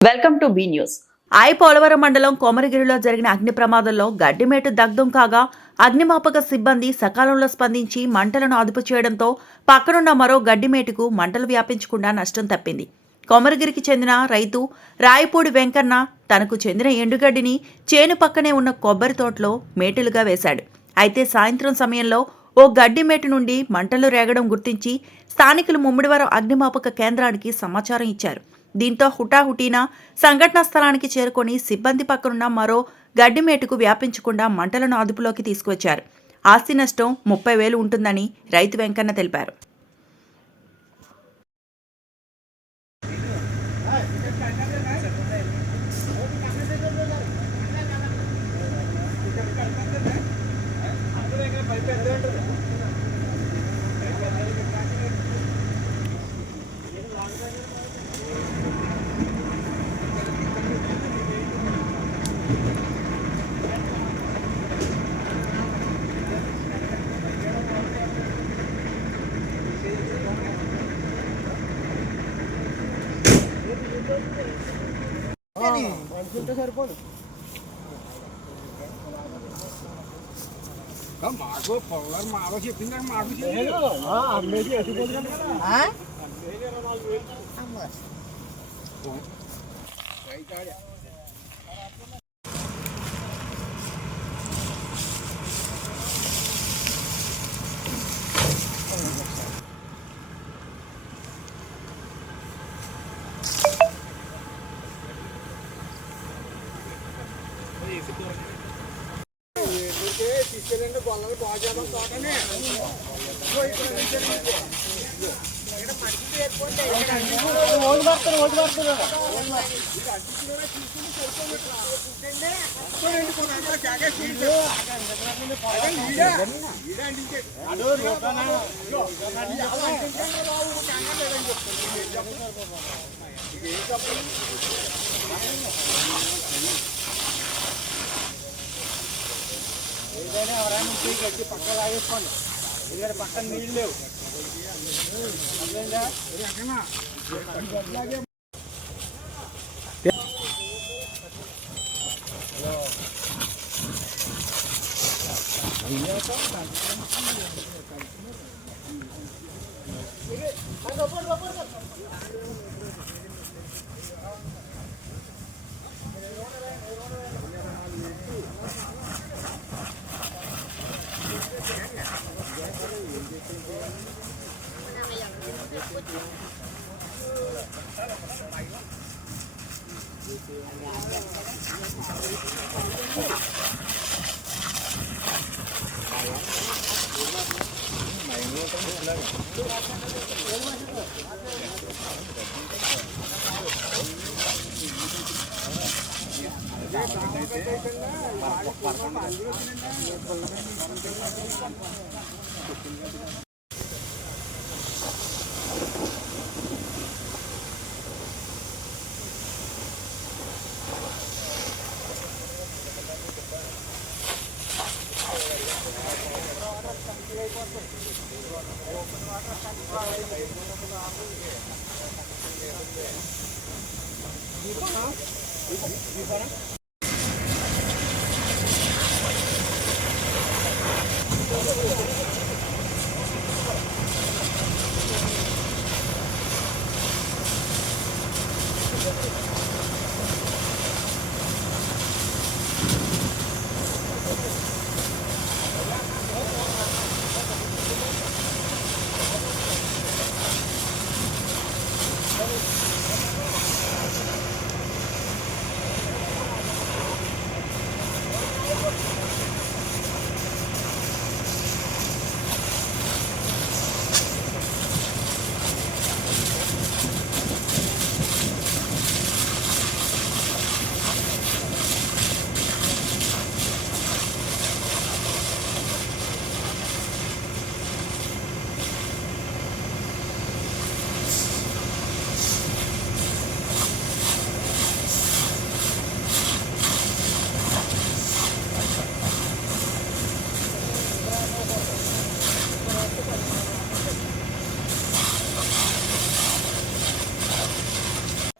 Welcome to be news. Polavaram మండలం కోమరగిరిలో జరిగిన అగ్ని ప్రమాదంలో గడ్డిమేటు దగ్ధం కాగా అగ్నిమాపక సిబ్బంది సకాలంలో స్పందించి మంటలను అదుపు చేయడంతో పక్కనున్న మరో గడ్డిమేటుకు మంటలు వ్యాపించకుండా నష్టం తప్పింది. కోమరగిరికి చెందిన రైతు రాయపూడి వెంకన్న తనకు చెందిన ఎండుగడ్డిని చేను పక్కనే ఉన్న కొబ్బరి తోటలో మేటులుగా వేశాడు. అయితే సాయంత్రం సమయంలో ఓ గడ్డిమేటు నుండి మంటలు రేగడం గుర్తించి స్థానికులు ముమ్మిడివరం అగ్నిమాపక కేంద్రానికి సమాచారం ఇచ్చారు. దీంతో హుటాహుటీన సంఘటనా స్థలానికి చేరుకొని సిబ్బంది పక్కనున్న మరో గడ్డిమేటుకు వ్యాపించకుండా మంటలను అదుపులోకి తీసుకువచ్చారు. ఆస్తి నష్టం 30,000 ఉంటుందని రైతు వెంకన్న తెలిపారు. మాకు పొలం మాకు చెప్పిందని మాకు అమ్మేది ఎట్టుకోదు. తీసుకెళ్ళండి గొల్లలు బాగా చేద్దాం తోటని ఏదైనా ఎవరైనా గట్టి పక్కన లాగేసుకోండి. ఎందుకంటే పక్కన నీళ్ళు లేవు.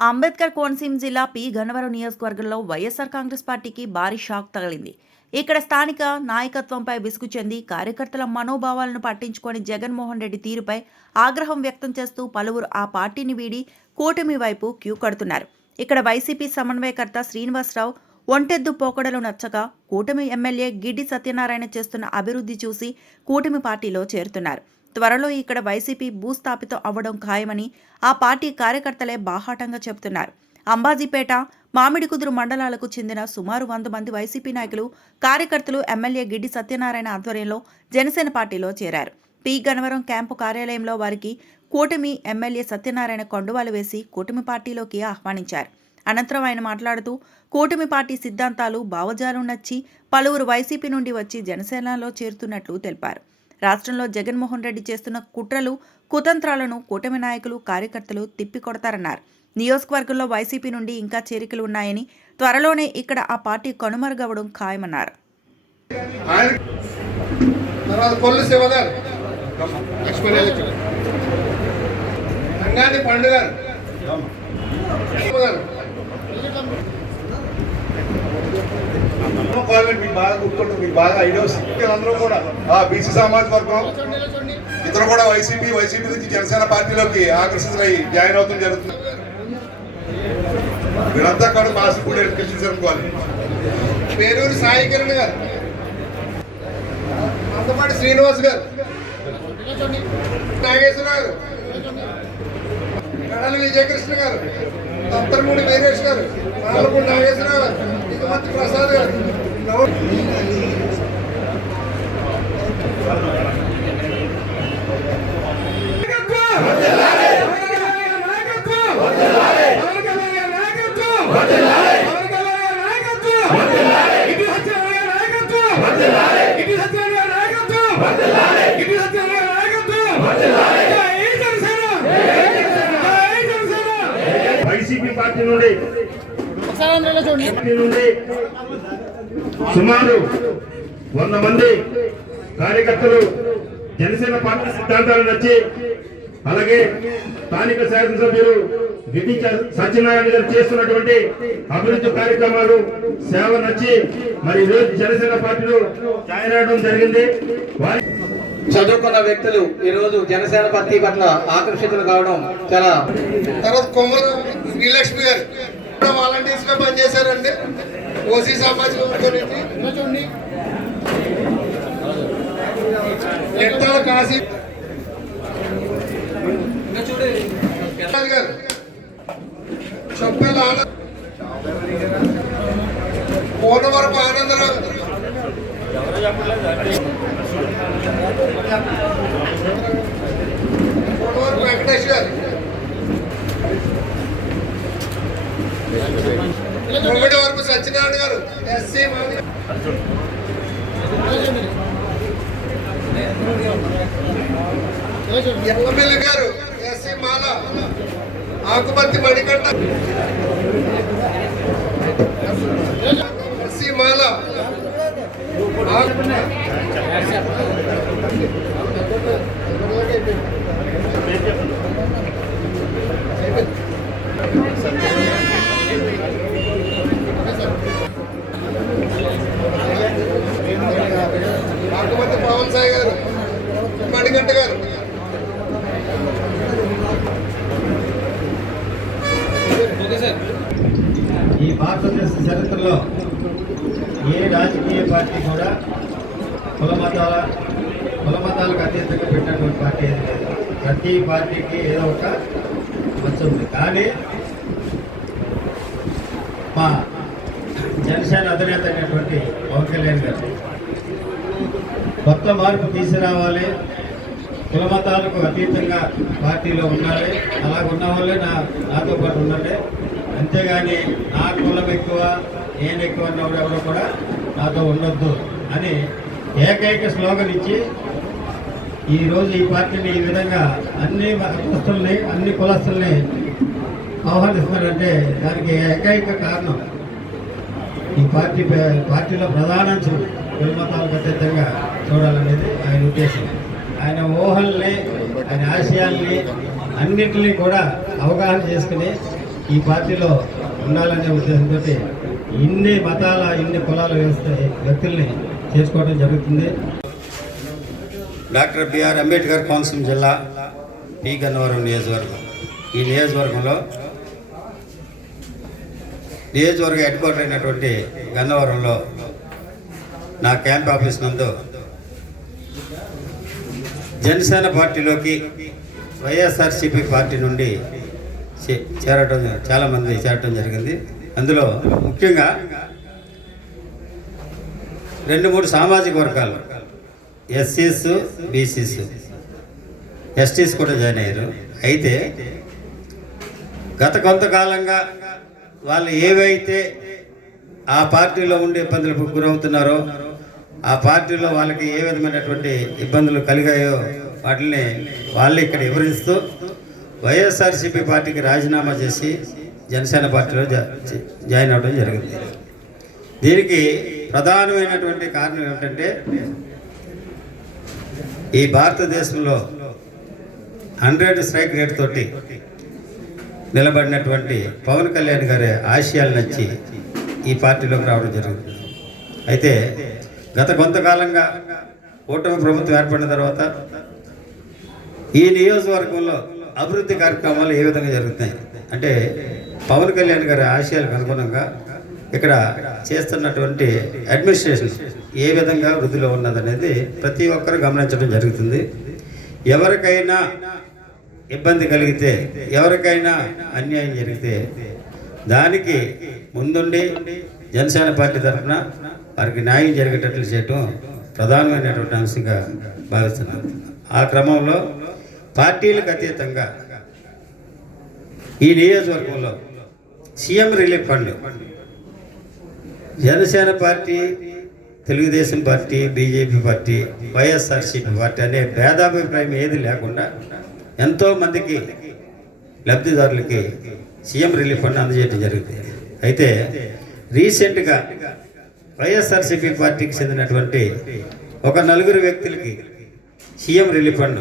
అంబేద్కర్ కోనసీమ జిల్లా పి గన్నవరం నియోజకవర్గంలో వైఎస్ఆర్ కాంగ్రెస్ పార్టీకి భారీ షాక్ తగిలింది. ఇక్కడ స్థానిక నాయకత్వంపై విసుగు చెంది కార్యకర్తల మనోభావాలను పట్టించుకొని జగన్మోహన్ రెడ్డి తీరుపై ఆగ్రహం వ్యక్తం చేస్తూ పలువురు ఆ పార్టీని వీడి కూటమి వైపు క్యూ కడుతున్నారు. ఇక్కడ వైసీపీ సమన్వయకర్త శ్రీనివాసరావు ఒంటెద్దు పోకడలు నచ్చక కూటమి ఎమ్మెల్యే గిడ్డి సత్యనారాయణ చేస్తున్న అభివృద్ధి చూసి కూటమి పార్టీలో చేరుతున్నారు. త్వరలో ఇక్కడ వైసీపీ భూస్థాపితం అవ్వడం ఖాయమని ఆ పార్టీ కార్యకర్తలే బాహాటంగా చెబుతున్నారు. అంబాజీపేట, మామిడికుదురు మండలాలకు చెందిన సుమారు 100 మంది వైసీపీ నాయకులు, కార్యకర్తలు ఎమ్మెల్యే గిడ్డి సత్యనారాయణ ఆధ్వర్యంలో జనసేన పార్టీలో చేరారు. పి గన్నవరం క్యాంపు కార్యాలయంలో వారికి కూటమి ఎమ్మెల్యే సత్యనారాయణ కండువాలు వేసి కూటమి పార్టీలోకి ఆహ్వానించారు. అనంతరం ఆయన మాట్లాడుతూ కూటమి పార్టీ సిద్ధాంతాలు, భావజాలం నచ్చి పలువురు వైసీపీ నుండి వచ్చి జనసేనలో చేరుతున్నట్లు తెలిపారు. రాష్ట్రంలో జగన్మోహన్ రెడ్డి చేస్తున్న కుట్రలు, కుతంత్రాలను కూటమి నాయకులు, కార్యకర్తలు తిప్పికొడతారన్నారు. నియోజకవర్గంలో వైసీపీ నుండి ఇంకా చేరికలు ఉన్నాయని, త్వరలోనే ఇక్కడ ఆ పార్టీ కనుమరుగవడం ఖాయమన్నారు. మీకు బాగా గుర్తుంటుంది, మీకు బాగా ఐడియా వస్తుంది. అందరూ కూడా బీసీ సామాజిక వర్గం ఇతను కూడా వైసీపీ నుంచి జనసేన పార్టీలోకి ఆకర్షితులై జాయిన్ అవుతుంది జరుగుతుంది. వీరంతా కూడా మాసిపూడి ఎడ్యుకేషన్ అనుకోవాలి. పేరూరు సాయి కిరణ్ గారు, అంతపాటి శ్రీనివాస్ గారు, నాగేశ్వర గారు, కడాల విజయకృష్ణ గారు, దత్తరమూడి వీరేష్ గారు, నాలుగు నాగేశ్వర గారు, ఇకమతి ప్రసాద్ గారు, వైసీపీ పార్టీ నుండి సుమారు 100 మంది కార్యకర్తలు జనసేన పార్టీ సిద్ధాంతాలు నచ్చి, అలాగే స్థానిక శాసనసభ్యులు గిడ్డి సత్యనారాయణ గారు చేస్తున్నటువంటి అభివృద్ధి కార్యక్రమాలు, సేవ నచ్చి మరి ఈరోజు జనసేన పార్టీలో జాయిన్ అవడం జరిగింది. చదువుకున్న వ్యక్తులు ఈ రోజు జనసేన పార్టీ పట్ల ఆకర్షితులు కావడం చాలా. తర్వాత కొమ్మరు శ్రీలక్ష్మి గారు వాలంటీర్స్ గా పనిచేశారండి. ఓసీ సామాజిక వర్గం నుంచి ఎట్టాల కాశీ గారు, చొప్పెల పోనవరపు ఆనందరావు, పోనవరపు వెంకటేష్ గారు, తొమ్మిది వరకు సత్యనారాయణ గారు, ఎస్సీ ఎల్లమిల్లి గారు, ఎస్సీ మాల, ఆకుపత్తి మణికంఠ, ఎస్సీ మాల, ఆకుపత్తి పవన్ సాయి గారు, మణికంఠ గారు, ఈ భారతదేశ చరిత్రలో ఏ రాజకీయ పార్టీ కూడా కుల మతాలకు అతీతంగా పెట్టినటువంటి పార్టీ ఏది లేదు. ప్రతి పార్టీకి ఏదో ఒక మచ్చ ఉంది. కానీ మా జనసేన అధినేత అయినటువంటి పవన్ కళ్యాణ్ గారు కొత్త మార్పు తీసుకురావాలి, కుల మతాలకు అతీతంగా పార్టీలో ఉండాలి, అలా ఉన్న వాళ్ళే నాతో పాటు ఉండాలి, అంతేగాని నా కులం ఎక్కువ నేను ఎక్కువ అన్నవాడు ఎవరు కూడా నాతో ఉండొద్దు అని ఏకైక స్లోగన్ ఇచ్చి ఈరోజు ఈ పార్టీని ఈ విధంగా అన్ని మతస్థుల్ని, అన్ని కులస్తుల్ని ఆహ్వానిస్తున్నారంటే దానికి ఏకైక కారణం ఈ పార్టీలో ప్రధానాంశం కుల మతాలకు అతీతంగా చూడాలనేది ఆయన ఉద్దేశం. ఆయన ఊహల్ని, ఆయన ఆశయాల్ని అన్నింటినీ కూడా అవగాహన చేసుకుని ఈ పార్టీలో ఉండాలనే ఉద్దేశంతో ఇన్ని మతాల ఇన్ని కులాల వ్యక్తుల్ని చేసుకోవడం జరుగుతుంది. డాక్టర్ బిఆర్ అంబేద్కర్ కోనసీమ జిల్లా పి గన్నవరం నియోజకవర్గం. ఈ నియోజకవర్గంలో నియోజకవర్గ హెడ్ క్వార్టర్ అయినటువంటి గన్నవరంలో నా క్యాంప్ ఆఫీస్ నందు జనసేన పార్టీలోకి వైఎస్ఆర్సీపీ పార్టీ నుండి చాలామంది చేరటం జరిగింది. అందులో ముఖ్యంగా 2-3 సామాజిక వర్గాలు, ఎస్సీస్, బీసీస్, ఎస్టీస్ కూడా జాయిన్ అయ్యారు. అయితే గత కొంతకాలంగా వాళ్ళు ఏవైతే ఆ పార్టీలో ఉండే ఇబ్బందులకు గురవుతున్నారో, ఆ పార్టీలో వాళ్ళకి ఏ విధమైనటువంటి ఇబ్బందులు కలిగాయో వాటిని వాళ్ళు ఇక్కడ వివరిస్తూ వైఎస్ఆర్సీపీ పార్టీకి రాజీనామా చేసి జనసేన పార్టీలో జాయిన్ అవ్వడం జరిగింది. దీనికి ప్రధానమైనటువంటి కారణం ఏమిటంటే, ఈ భారతదేశంలో 100 స్ట్రైక్ రేట్ తోటి నిలబడినటువంటి పవన్ కళ్యాణ్ గారి ఆశయాలు నచ్చి ఈ పార్టీలోకి రావడం జరిగింది. అయితే గత కొంతకాలంగా కూటమి ప్రభుత్వం ఏర్పడిన తర్వాత ఈ నియోజకవర్గంలో అభివృద్ధి కార్యక్రమాలు ఏ విధంగా జరుగుతాయి అంటే, పవన్ కళ్యాణ్ గారి ఆశయాలకు అనుగుణంగా ఇక్కడ చేస్తున్నటువంటి అడ్మినిస్ట్రేషన్ ఏ విధంగా వృద్ధిలో ఉన్నదనేది ప్రతి ఒక్కరు గమనించడం జరుగుతుంది. ఎవరికైనా ఇబ్బంది కలిగితే, ఎవరికైనా అన్యాయం జరిగితే దానికి ముందుండి జనసేన పార్టీ తరఫున వారికి న్యాయం జరిగేటట్లు చేయటం ప్రధానమైనటువంటి అంశంగా భావిస్తున్నాను. ఆ క్రమంలో పార్టీలకు అతీతంగా ఈ నియోజకవర్గంలో CM relief fund Janasena party, Telugu Desam party, BJP party, YSRCP party అనే భేదాభిప్రాయం ఏది లేకుండా ఎంతోమందికి లబ్ధిదారులకి సీఎం రిలీఫ్ ఫండ్ అందజేయడం జరిగింది. అయితే రీసెంట్గా వైఎస్ఆర్సీపీ పార్టీకి చెందినటువంటి ఒక 4 వ్యక్తులకి సీఎం రిలీఫ్ ఫండ్,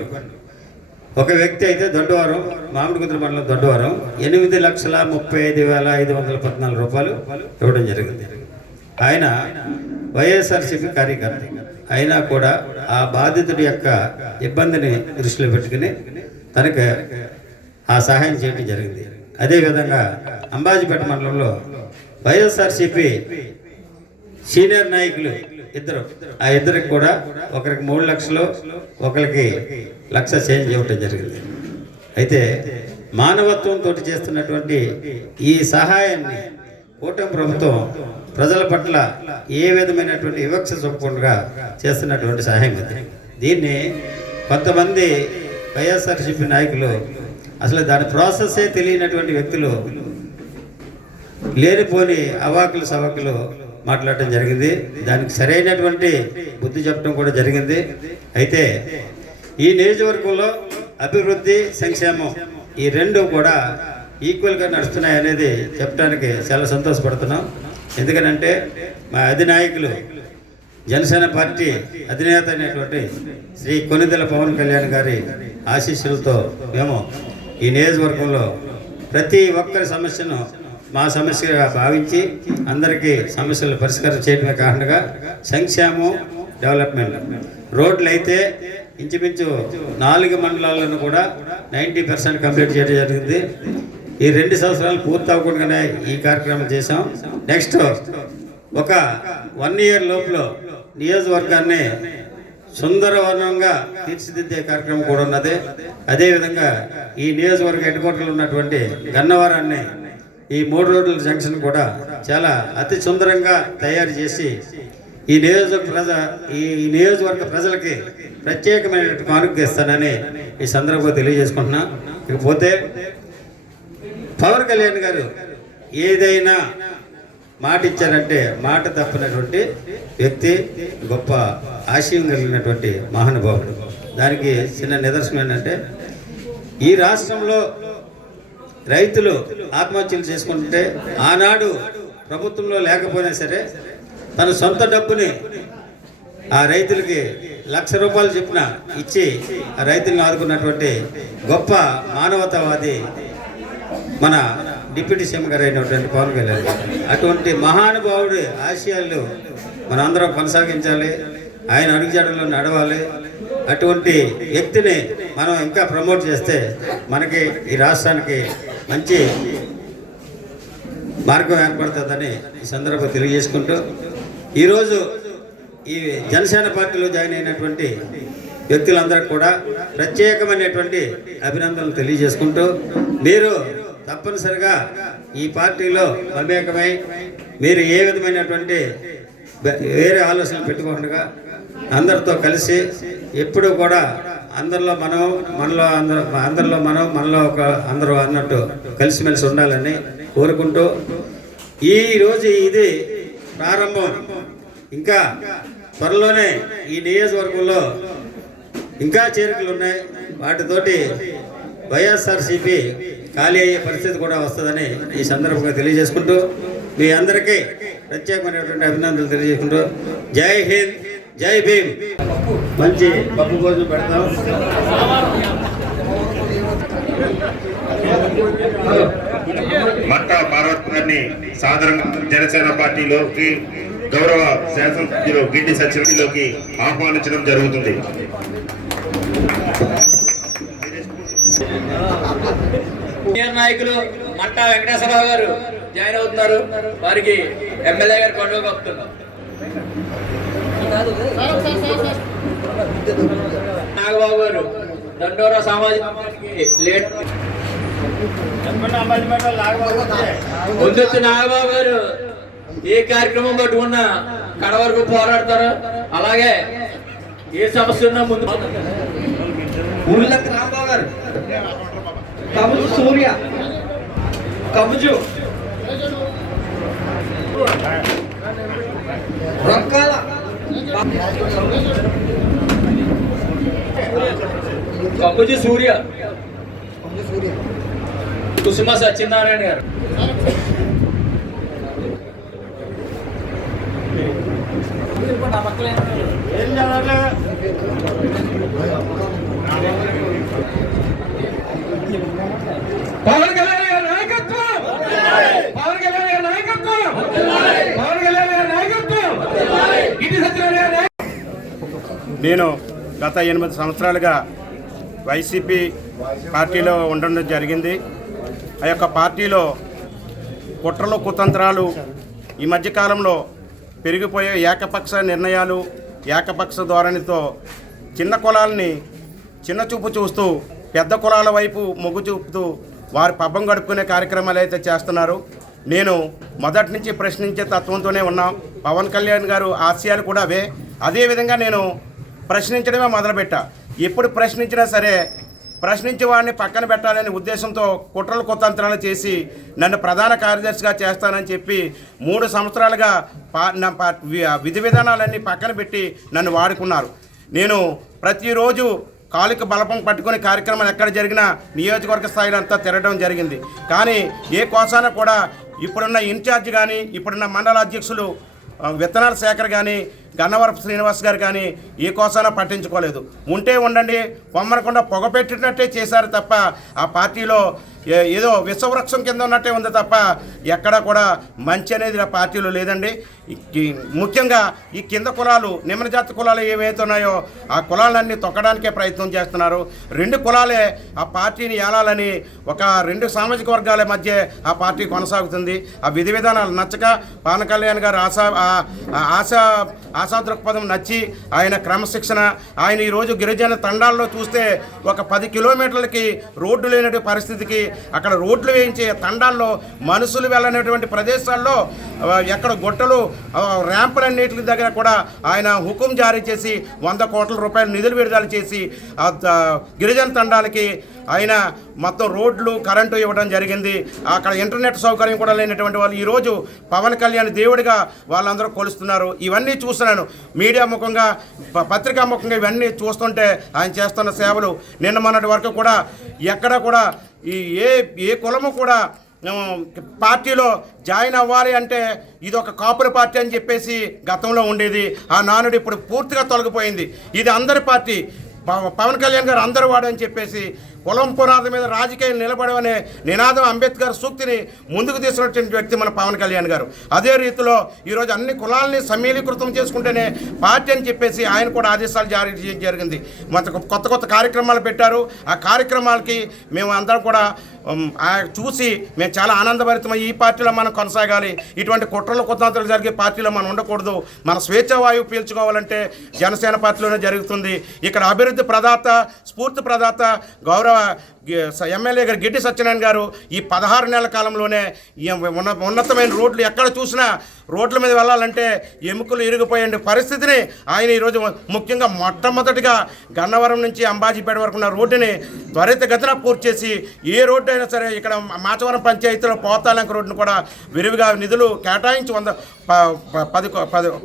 ఒక వ్యక్తి అయితే దొడ్డవారం, మామిడికుదురు మండలం దొడ్డవారం 8,35,514 రూపాయలు ఇవ్వడం జరిగింది. ఆయన వైఎస్ఆర్సీపీ కార్యకర్త అయినా కూడా ఆ బాధితుడి యొక్క ఇబ్బందిని దృష్టిలో పెట్టుకుని తనకు ఆ సహాయం చేయడం జరిగింది. అదేవిధంగా అంబాజీపేట మండలంలో వైఎస్ఆర్సీపీ సీనియర్ నాయకులు ఆ ఇద్దరికి కూడా ఒకరికి 3 లక్షలు, ఒకరికి 1 లక్ష చేంజ్ ఇవ్వటం జరిగింది. అయితే మానవత్వంతో చేస్తున్నటువంటి ఈ సహాయాన్ని కూటమి ప్రభుత్వం ప్రజల పట్ల ఏ విధమైనటువంటి వివక్ష చూపకుండా చేస్తున్నటువంటి సహాయం అది. దీన్ని కొంతమంది వైఎస్ఆర్సీపీ నాయకులు అసలు దాని ప్రాసెస్సే తెలియనటువంటి వ్యక్తులు లేనిపోని అవాకులు సవాకులు మాట్లాడటం జరిగింది. దానికి సరైనటువంటి బుద్ధి చెప్పడం కూడా జరిగింది. అయితే ఈ నియోజకవర్గంలో అభివృద్ధి, సంక్షేమం ఈ 2 కూడా ఈక్వల్గా నడుస్తున్నాయి అనేది చెప్పడానికి చాలా సంతోషపడుతున్నాం. ఎందుకనంటే మా అధినాయకులు జనసేన పార్టీ అధినేత అయినటువంటి శ్రీ కొనిదెల పవన్ కళ్యాణ్ గారి ఆశీస్సులతో మేము ఈ నియోజకవర్గంలో ప్రతి ఒక్కరి సమస్యను మా సమస్యగా భావించి అందరికీ సమస్యలు పరిష్కారం చేయడమే కాకుండా సంక్షేమం, డెవలప్మెంట్, రోడ్లు అయితే ఇంచుమించు 4 మండలాలను కూడా 90% కంప్లీట్ చేయడం జరిగింది. ఈ 2 సంవత్సరాలు పూర్తి అవ్వకుండానే ఈ కార్యక్రమం చేశాం. నెక్స్ట్ ఒక 1 ఇయర్ లోపల నియోజకవర్గాన్ని సుందరవనంగా తీర్చిదిద్దే కార్యక్రమం కూడా ఉన్నది. అదేవిధంగా ఈ నియోజకవర్గ హెడ్ క్వార్టర్లో ఉన్నటువంటి గన్నవరాన్ని ఈ 3 రోడ్ల జంక్షన్ కూడా చాలా అతి సుందరంగా తయారు చేసి ఈ నియోజకవర్గ ప్రజలకి ప్రత్యేకమైన కానుక ఇస్తానని ఈ సందర్భంగా తెలియజేసుకుంటున్నా. ఇకపోతే పవన్ కళ్యాణ్ గారు ఏదైనా మాట ఇచ్చారంటే మాట తప్పినటువంటి వ్యక్తి, గొప్ప ఆశయం కలిగినటువంటి మహానుభావుడు. దానికి చిన్న నిదర్శనం ఏంటంటే, ఈ రాష్ట్రంలో రైతులు ఆత్మహత్యలు చేసుకుంటుంటే ఆనాడు ప్రభుత్వంలో లేకపోయినా సరే తన సొంత డబ్బుని ఆ రైతులకి 1 లక్ష రూపాయలు చొప్పున ఇచ్చి ఆ రైతులను ఆదుకున్నటువంటి గొప్ప మానవతావాది మన డిప్యూటీ సీఎం గారు అయినటువంటి పవన్ కళ్యాణ్ గారు. అటువంటి మహానుభావుడి ఆశయాలు మనందరం కొనసాగించాలి, ఆయన అడుగుజాడల్లో నడవాలి. అటువంటి వ్యక్తిని మనం ఇంకా ప్రమోట్ చేస్తే మనకి ఈ రాష్ట్రానికి మంచి మార్గం ఏర్పడుతుందని ఈ సందర్భంగా తెలియజేసుకుంటూ, ఈరోజు ఈ జనసేన పార్టీలో జాయిన్ అయినటువంటి వ్యక్తులందరికీ కూడా ప్రత్యేకమైనటువంటి అభినందనలు తెలియజేసుకుంటూ, మీరు తప్పనిసరిగా ఈ పార్టీలో మమేకమై మీరు ఏ విధమైనటువంటి వేరే ఆలోచనలు పెట్టుకోకుండా అందరితో కలిసి ఎప్పుడూ కూడా అందరిలో మనం మనలో ఒక అందరూ అన్నట్టు కలిసిమెలిసి ఉండాలని కోరుకుంటూ, ఈరోజు ఇది ప్రారంభం. ఇంకా త్వరలోనే ఈ నియోజకవర్గంలో ఇంకా చేరికలు ఉన్నాయి. వాటితోటి వైఎస్ఆర్సీపీ ఖాళీ అయ్యే పరిస్థితి కూడా వస్తుందని ఈ సందర్భంగా తెలియజేసుకుంటూ, మీ అందరికీ ప్రత్యేకమైనటువంటి అభినందనలు తెలియజేసుకుంటూ, జై హింద్, జై భీమ్. మంచి పప్పు భోజనం పెడతాం. మట్టా పార్వతి గారిని సాధారణంగా జనసేన పార్టీలోకి గౌరవ శాసనసభ్యులు గిడ్డి సచివాలయంలోకి ఆహ్వానించడం జరుగుతుంది. సీనియర్ నాయకులు మట్టా వెంకటేశ్వరరావు గారు జాయిన్ అవుతున్నారు. వారికి ఎమ్మెల్యే గారు కొండ కప్పుతున్నారు. నాగబాబు గారు దండోరా సామాజిక లేట్ ముందొచ్చి నాగబాబు గారు ఏ కార్యక్రమం పట్టుకున్నా కడ వరకు పోరాడతారు. అలాగే ఏ సమస్య ఉన్నా ముందు రాంబాబు గారు, కముజు సూర్య, కముజు రొక్కాల కముజు సూర్య, కుసుమ సత్యనారాయణ గారు, పవన్ కళ్యాణ్ గారి నాయకత్వం, పవన్ కళ్యాణ్ గారి నాయకత్వం, పవన్ కళ్యాణ్ గారి నాయకత్వం, గిడ్డి సత్యనారాయణ గారి నేను గత 8 సంవత్సరాలుగా వైసీపీ పార్టీలో ఉండడం జరిగింది. ఆ యొక్క పార్టీలో కుట్రలు కుతంత్రాలు ఈ మధ్యకాలంలో పెరిగిపోయే ఏకపక్ష నిర్ణయాలు, ఏకపక్ష ధోరణితో చిన్న కులాలని చిన్న చూపు చూస్తూ పెద్ద కులాల వైపు మొగ్గు చూపుతూ వారి పబ్బం గడుపుకునే కార్యక్రమాలు అయితే చేస్తున్నారు. నేను మొదటి నుంచి ప్రశ్నించే తత్వంతోనే ఉన్నాం. పవన్ కళ్యాణ్ గారు ఆశయాలు కూడా అదేవిధంగా నేను ప్రశ్నించడమే మొదలుపెట్టా. ఎప్పుడు ప్రశ్నించినా సరే ప్రశ్నించే వాడిని పక్కన పెట్టాలనే ఉద్దేశంతో కుట్రలు కుతంత్రాలు చేసి నన్ను ప్రధాన కార్యదర్శిగా చేస్తానని చెప్పి 3 సంవత్సరాలుగా విధి విధానాలన్నీ పక్కన పెట్టి నన్ను వాడుకున్నారు. నేను ప్రతిరోజు కాలుకి బలపం పట్టుకునే కార్యక్రమాలు ఎక్కడ జరిగినా నియోజకవర్గ స్థాయిలో అంతా తిరగడం జరిగింది. కానీ ఏ కోసాన కూడా ఇప్పుడున్న ఇన్ఛార్జ్ కానీ ఇప్పుడున్న మండల అధ్యక్షులు విత్తనాల శేఖర్ కానీ గన్నవరపు శ్రీనివాస్ గారు కానీ ఏ కోసాన పట్టించుకోలేదు. ఉంటే ఉండండి, పొమ్మనకుండా పొగపెట్టినట్టే చేశారు తప్ప ఆ పార్టీలో ఏదో విశ్వవృక్షం కింద ఉన్నట్టే ఉంది తప్ప ఎక్కడా కూడా మంచి అనేది ఆ పార్టీలో లేదండి. ముఖ్యంగా ఈ కింద కులాలు, నిమ్నజాతి కులాలు ఏవైతే ఉన్నాయో ఆ కులాలన్నీ తొక్కడానికే ప్రయత్నం చేస్తున్నారు. 2 కులాలే ఆ పార్టీని ఏలాలని ఒక 2 సామాజిక వర్గాల మధ్య ఆ పార్టీ కొనసాగుతుంది. ఆ విధి విధానాలు నచ్చక పవన్ కళ్యాణ్ గారు ఆశా దృక్పథం నచ్చి ఆయన క్రమశిక్షణ, ఆయన ఈరోజు గిరిజన తండాల్లో చూస్తే ఒక 10 కిలోమీటర్లకి రోడ్డు లేనటువంటి పరిస్థితికి అక్కడ రోడ్లు వేయించే తండాల్లో మనుషులు వెళ్ళనటువంటి ప్రదేశాల్లో ఎక్కడ గుట్టలు ర్యాంపులన్నిటి దగ్గర కూడా ఆయన హుకుం జారీ చేసి 100 కోట్ల రూపాయలు నిధులు విడుదల చేసి గిరిజన తండాలకి ఆయన మొత్తం రోడ్లు కరెంటు ఇవ్వడం జరిగింది. అక్కడ ఇంటర్నెట్ సౌకర్యం కూడా లేనటువంటి వాళ్ళు ఈరోజు పవన్ కళ్యాణ్ దేవుడిగా వాళ్ళందరూ కొలుస్తున్నారు. ఇవన్నీ చూస్తున్నాను మీడియా ముఖంగా, పత్రికా ముఖంగా ఇవన్నీ చూస్తుంటే ఆయన చేస్తున్న సేవలు నిన్న మొన్నటి వరకు కూడా ఎక్కడ కూడా ఈ ఏ కులము కూడా పార్టీలో జాయిన్ అవ్వాలి అంటే ఇది ఒక కాపుల పార్టీ అని చెప్పేసి గతంలో ఉండేది. ఆ నానుడు ఇప్పుడు పూర్తిగా తొలగిపోయింది. ఇది అందరి పార్టీ, పవన్ కళ్యాణ్ గారు అందరూ వాడని చెప్పేసి కులం పునాది మీద రాజకీయం నిలబడమనే నినాదం అంబేద్కర్ సూక్తిని ముందుకు తీసుకున్నటువంటి వ్యక్తి మన పవన్ కళ్యాణ్ గారు. అదే రీతిలో ఈరోజు అన్ని కులాలని సమ్మీలీకృతం చేసుకుంటేనే పార్టీ అని చెప్పేసి ఆయన కూడా ఆదేశాలు జారీ చేయడం జరిగింది. కొత్త కొత్త కార్యక్రమాలు పెట్టారు. ఆ కార్యక్రమాలకి మేము అందరం కూడా చూసి మేము చాలా ఆనందభరితమై ఈ పార్టీలో మనం కొనసాగాలి, ఇటువంటి కుట్రలు కుతంత్రాలు జరిగే పార్టీలో మనం ఉండకూడదు, మన స్వేచ్ఛావాయువు పీల్చుకోవాలంటే జనసేన పార్టీలోనే జరుగుతుంది. ఇక్కడ అభివృద్ధి ప్రదాత, స్ఫూర్తి ప్రదాత గౌరవ ఎమ్మెల్యే గారు గిడ్డి సత్యనారాయణ గారు ఈ 16 నెలల కాలంలోనే ఉన్నతమైన రోడ్లు ఎక్కడ చూసినా రోడ్ల మీద వెళ్ళాలంటే ఎముకలు ఇరిగిపోయే పరిస్థితిని ఆయన ఈరోజు ముఖ్యంగా మొట్టమొదటిగా గన్నవరం నుంచి అంబాజీపేట వరకు ఉన్న రోడ్డుని త్వరితగతిన పూర్తి చేసి ఏ రోడ్డు అయినా సరే ఇక్కడ మాచవరం పంచాయతీలో పోతాలంక రోడ్డును కూడా విరివిగా నిధులు కేటాయించి 10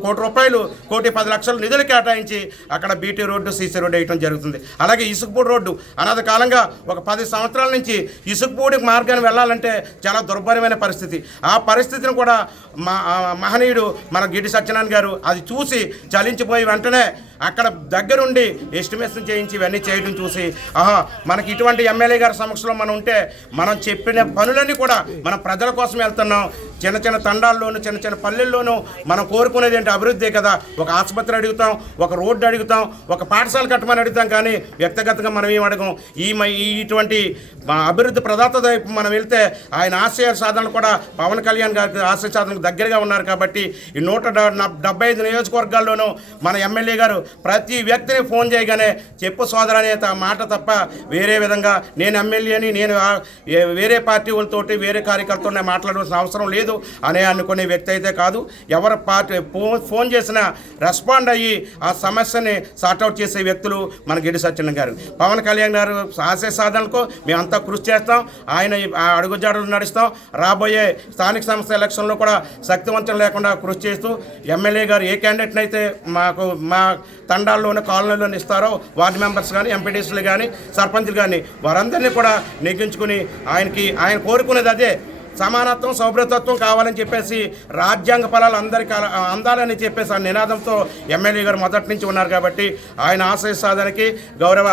కోటి రూపాయలు 1,10,00,000 నిధులు కేటాయించి అక్కడ బీటీ రోడ్డు, సీసీ రోడ్డు వేయడం జరుగుతుంది. అలాగే ఇసుకపూడి రోడ్డు అనాథ కాలంగా ఒక 10 సంవత్సరాల నుంచి ఇసుకపూడి మార్గాన్ని వెళ్ళాలంటే చాలా దుర్భరమైన పరిస్థితి. ఆ పరిస్థితిని కూడా మహనీయుడు మన గిడ్డి సత్యనారాయణ గారు అది చూసి చలించిపోయి వెంటనే అక్కడ దగ్గరుండి ఎస్టిమేషన్ చేయించి ఇవన్నీ చేయడం చూసి మనకి ఇటువంటి ఎమ్మెల్యే గారి సమక్షంలో మనం ఉంటే మనం చెప్పిన పనులన్నీ కూడా మనం ప్రజల కోసం వెళ్తున్నాం. చిన్న చిన్న తండాల్లోనూ చిన్న చిన్న పల్లెల్లోనూ మనం కోరుకునేది ఏంటి? అభివృద్ధి కదా. ఒక ఆసుపత్రి అడుగుతాం, ఒక రోడ్డు అడుగుతాం, ఒక పాఠశాల కట్టమని అడుగుతాం, కానీ వ్యక్తిగతంగా మనం ఏం అడగం. ఇటువంటి అభివృద్ధి ప్రదాత వైపు మనం వెళ్తే ఆయన ఆశయ సాధన కూడా పవన్ కళ్యాణ్ గారి ఆశయ సాధనకు దగ్గరగా ఉన్నారు. కాబట్టి ఈ 175 నియోజకవర్గాల్లోనూ మన ఎమ్మెల్యే గారు ప్రతి వ్యక్తిని ఫోన్ చేయగానే చెప్పు సోదర అనే మాట తప్ప వేరే విధంగా నేను ఎమ్మెల్యేని, నేను వేరే పార్టీ వాళ్ళతోటి వేరే కార్యకర్తలతో మాట్లాడాల్సిన అవసరం లేదు అనే అనుకునే వ్యక్తి అయితే కాదు. ఎవరు పార్టీ ఫోన్ చేసినా రెస్పాండ్ అయ్యి ఆ సమస్యని సార్ట్అవుట్ చేసే వ్యక్తులు మన గిడ్డి సత్యనారాయణ గారు. పవన్ కళ్యాణ్ గారు ఆశయ సాధనకు మేమంతా కృషి చేస్తాం. ఆయన అడుగుజాడలు నడుస్తాం. రాబోయే స్థానిక సంస్థ ఎలక్షన్లో కూడా శక్తివంతం లేకుండా కృషి చేస్తూ ఎమ్మెల్యే గారు ఏ క్యాండిడేట్ని అయితే మా తండాల్లోనే కాలనీలోనే ఇస్తారో వార్డు మెంబర్స్ కానీ, ఎంపీటీసీలు కానీ, సర్పంచ్లు కానీ వారందరినీ కూడా నెగ్గించుకుని ఆయన కోరుకునేది అదే సమానత్వం, సౌభ్రతత్వం కావాలని చెప్పేసి రాజ్యాంగ ఫలాలు అందరికీ అందాలని చెప్పేసి ఆ నినాదంతో ఎమ్మెల్యే గారు మొదటి నుంచి ఉన్నారు. కాబట్టి ఆయన ఆశయ సాధనకి గౌరవ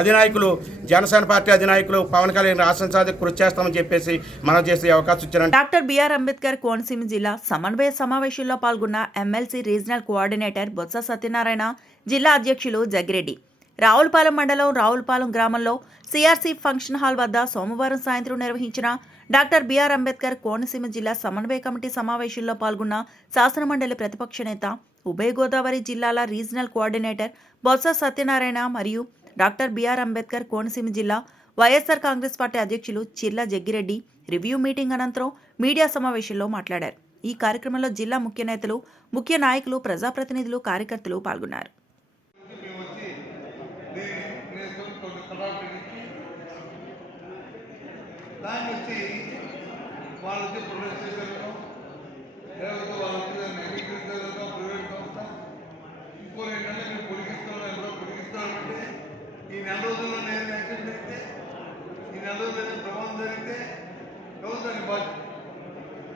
అధినాయకులు, జనసేన పార్టీ అధినాయకులు పవన్ కళ్యాణ్ ఆశయ సాధనకి కృషి చేస్తామని చెప్పేసి మనం చేసే అవకాశం ఇచ్చారు. డాక్టర్ బిఆర్ అంబేద్కర్ కోనసీమ జిల్లా సమన్వయ సమావేశంలో పాల్గొన్న MLC regional coordinator Botsa Satyanarayana, జిల్లా అధ్యక్షులు జగ్గిరెడ్డి. రావులపాలెం మండలం రావులపాలెం గ్రామంలో సిఆర్సీ ఫంక్షన్ హాల్ వద్ద సోమవారం సాయంత్రం నిర్వహించిన డాక్టర్ బిఆర్ అంబేద్కర్ కోనసీమ జిల్లా సమన్వయ కమిటీ సమావేశంలో పాల్గొన్న శాసనమండలి ప్రతిపక్ష నేత, ఉభయ గోదావరి జిల్లాల రీజనల్ కోఆర్డినేటర్ బొత్స సత్యనారాయణ మరియు డాక్టర్ బిఆర్ అంబేద్కర్ కోనసీమ జిల్లా వైఎస్ఆర్ కాంగ్రెస్ పార్టీ అధ్యక్షులు చిర్ల జగ్గిరెడ్డి రివ్యూ మీటింగ్ అనంతరం మీడియా సమావేశంలో మాట్లాడారు. ఈ కార్యక్రమంలో జిల్లా ముఖ్య నేతలు, ముఖ్య నాయకులు, ప్రజాప్రతినిధులు, కార్యకర్తలు పాల్గొన్నారు. దాన్ని వచ్చి వాళ్ళకి ప్రొడక్ట్ చేసేయడం, లేకపోతే వాళ్ళకి అంగీకరించడం ప్రైవేట్ సంస్థ. ఇంకో 2 నెలలు మీరు పొడిగిస్తాను, ఎవరో పొడిగిస్తారంటే ఈ 4 రోజుల్లో నేను యాక్షన్ జరిగితే, ఈ 4 రోజుల్లో ప్రమాదం జరిగితే ఎవరు దాన్ని బాధ్యత?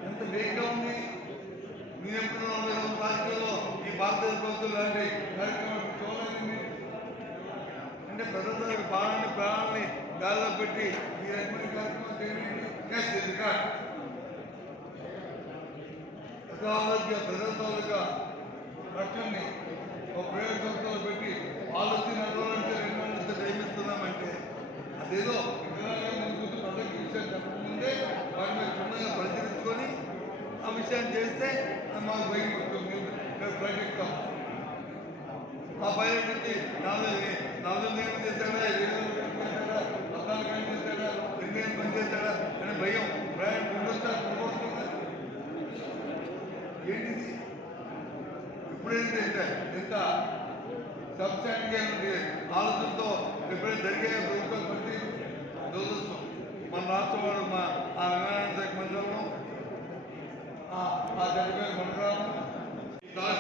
ఎంత వేగంగా ఉంది. మీరు ఎప్పుడు 40 రోజుల రాజకీయాల్లో ఈ భారతదేశ ప్రభుత్వం లాంటి కార్యక్రమాలు చూడాలి. అంటే ప్రజల ప్రాణాన్ని గాల్లో పెట్టి ఈ అన్ని కార్యక్రమం చేయండి. ప్రజల తాలూకా రక్షణని ఒక ప్రైవేట్ సంస్థలు పెట్టి ఆలోచన నడవాలంటే 2 నెలలతో జయిస్తున్నామంటే అదేదో ముందు ప్రజలకు విషయాలు చెప్పకముందే వాటి మీద క్షుణ్ణంగా పరిశీలించుకొని ఆ విషయాన్ని చేస్తే మాకు భయం పడుతుంది. మేము ప్రకటిస్తాం. ఆ పైలట్ నుంచి 4 నెలలు చేశాడా, 7 నెలలు చేశాడా, 14 నెలలు చేశాడా, 2 నెలలు పని చేశాడా అనే భయం ప్రయాణం ఉండొచ్చా? ఏంటిది? ఇప్పుడైతే ఎంత సబ్స్టాండ్ ఆలోచనతో ఎప్పుడైతే జరిగే ప్రభుత్వం బట్టి దురదృష్టం. మన రాష్ట్రం వాడు ఆ విమానాయణ శాఖ మండలం ఆ జరిగిన మండలం